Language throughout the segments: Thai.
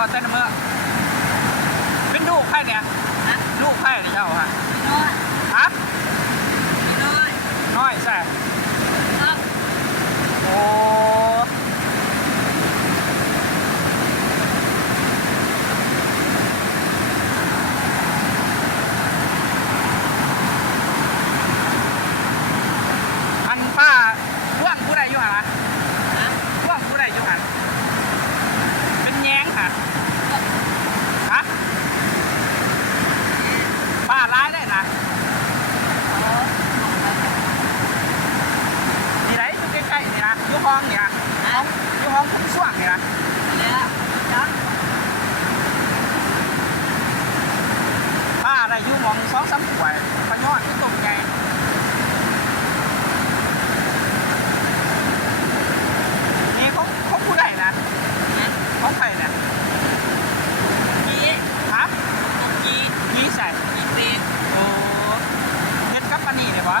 บ่แต่เมื่อเป็นลูกใครเนี่ยลูกใครเนี่ยเจ้าฮะฮะน้อยใช่โอ้อันป้าว่างผู้ใดอยู่หะว่างผู้ใดอยู่หะเป็นแย้งค่ะฮะป้าร้ายได้นะที่ไหนอยู่ใกล้ๆนี่นะอยู่ห้องเนี่ยอยู่ห้องผมช่วงเนี่ยป้าอะไรอยู่หมอง2-3ถ้วยปลาย้อนที่ตรงไงนี่เขาผู้ใดนะเขาใครเนี่ยฮะยี่ใส่โอ้เฮ็ดกับปานี่เนี่ยวะ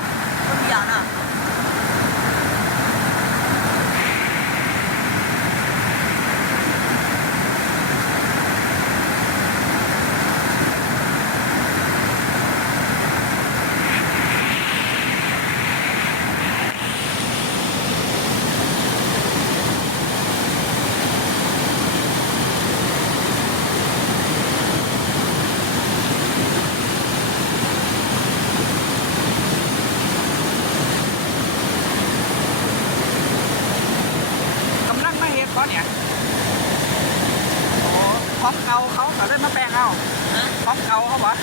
กำลังไม่เฮ็ดเขาเนี่ยโอ้ของเก่าเขาได้มาแปลงเอาของเก่าเขาวะ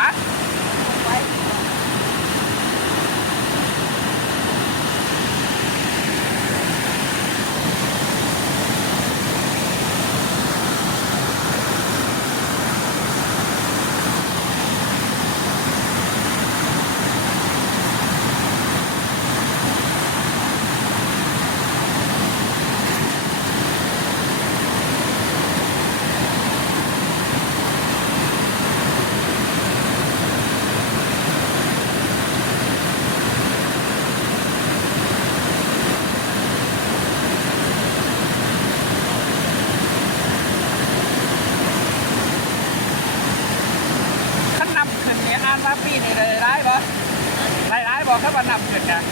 ฮะขั้นนำขึ้นเนี่ยอ่านว่าปีนี่เลยร้ายบ่ร้ายบ่ครับว่านำขึ้นเนี่ย